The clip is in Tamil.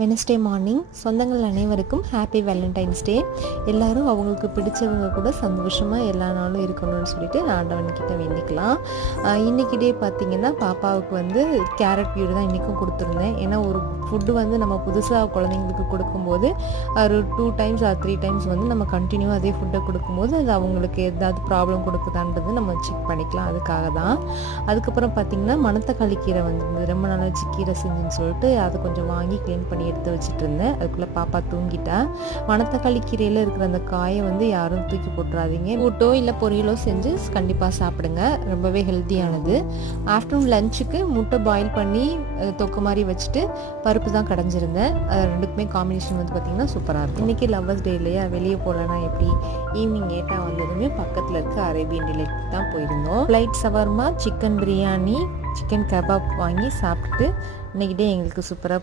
வெனஸ்டே மார்னிங் சொந்தங்கள் அனைவருக்கும் ஹாப்பி வேலண்டைன்ஸ் டே. எல்லோரும் அவங்களுக்கு பிடிச்சவங்க கூட சந்தோஷமாக எல்லா நாளும் இருக்கணும்னு சொல்லிட்டு ஆண்டவன்கிட்ட வேண்டிக்கலாம். இன்றைக்கி டே பார்த்திங்கன்னா பாப்பாவுக்கு வந்து கேரட் பியூரி தான் இன்றைக்கும் கொடுத்துருந்தேன். ஏன்னா ஒரு ஃபுட்டு வந்து நம்ம புதுசாக குழந்தைங்களுக்கு கொடுக்கும்போது ஒரு 2 டைம்ஸ் ஆர் 3 டைம்ஸ் வந்து நம்ம கண்டினியூவாக அதே ஃபுட்டை கொடுக்கும்போது அது அவங்களுக்கு ஏதாவது ப்ராப்ளம் கொடுக்குதான்றது நம்ம செக் பண்ணிக்கலாம். அதுக்காக தான். அதுக்கப்புறம் பார்த்திங்கன்னா மணத்தக்காளி கீரை வந்து ரொம்ப நாளாச்சு கீரை செஞ்சுன்னு சொல்லிட்டு அதை கொஞ்சம் வாங்கி க்ளீன் பண்ணி எடுத்து வச்சுட்டு இருந்தேன். அதுக்குள்ளே பாப்பா தூங்கிட்டா. மணத்தக்காளி கீரையில் இருக்கிற அந்த காயை வந்து யாரும் தூக்கி போட்டுறாதீங்க. கூட்டோ இல்லை பொரியலோ செஞ்சு கண்டிப்பாக சாப்பிடுங்க. ரொம்பவே ஹெல்த்தியானது. ஆஃப்டர்நூன் லஞ்சுக்கு முட்டை பாயில் பண்ணி தொக்கு மாதிரி வச்சுட்டு பருப்பு தான் கடைஞ்சிருந்தேன். ரெண்டுக்குமே காம்பினேஷன் வந்து பார்த்திங்கன்னா சூப்பராக இருக்கும். இன்றைக்கி லவ்வர்ஸ் டே இல்லையா, வெளியே போகலன்னா எப்படி? ஈவினிங் 8 வந்ததுமே பக்கத்தில் இருக்க அரேபியன் டிலைட் தான் போயிருந்தோம். Flight shawarma, chicken biryani, chicken kebab வாங்கி சாப்பிட்டுட்டு இன்றைக்கி டே எங்களுக்கு சூப்பராக